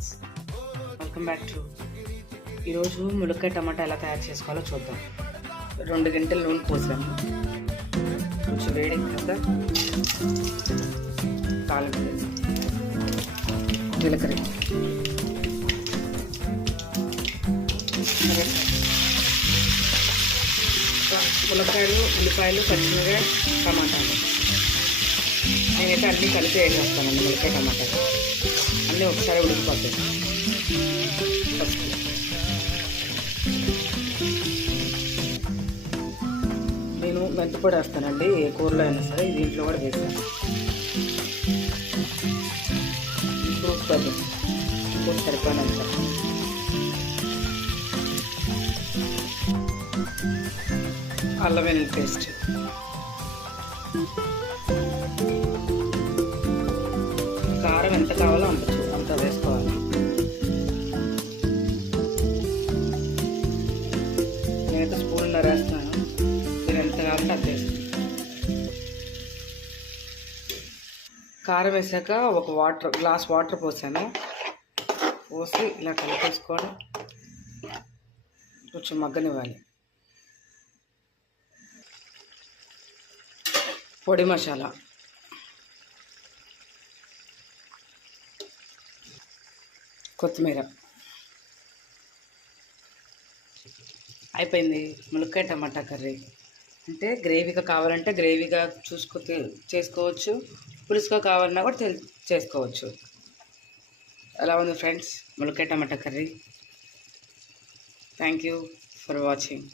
Friends, welcome back to ఈరోజు ములక్కాయ టమాటా ఎలా తయారు చేసుకోవాలో చూద్దాం. 2 గంటల నూనె పోసాము. కొంచెం వేడెక్కాక తాలింపు, జీలకర్ర, ములక్కాయలు, ఉల్లిపాయలు, పచ్చిమిరపకాయ, టమాటాలు. నేనైతే అన్నీ కలిపి వేసేస్తానండి. ములక్కాయ టమాటాలు అన్నీ ఒకసారి ఉడికిపోతాయి. ఫస్ట్ నేను మెంతిపొడి వేస్తానండి. ఏ కూరలో అయినా సరే దీంట్లో కూడా వేస్తాను. ఇప్పుడు ఉప్పు సరిపోయినంత, అల్లం వెల్లుల్లి పేస్ట్, కారం ఎంత కావాలో అంత వేసుకోవాలి. నేనైతే స్పూన్నర వేస్తున్నాను. మీరు ఎంత కావాలంటే అంత వేస్తాను. కారం వేసాక ఒక గ్లాస్ వాటర్ పోసాను. పోసి ఇలా కలిపేసుకొని కొంచెం మగ్గనివ్వాలి. పొడి మసాలా, కొత్తిమీర. అయిపోయింది ములక్కాయ టమాటా కర్రీ. అంటే గ్రేవీగా కావాలంటే గ్రేవీగా చేసుకోవచ్చు, పులుసుగా కావాలన్నా కూడా చేసుకోవచ్చు. ఎలా ఉంది ఫ్రెండ్స్ ములక్కాయ tomato curry? Thank you for watching.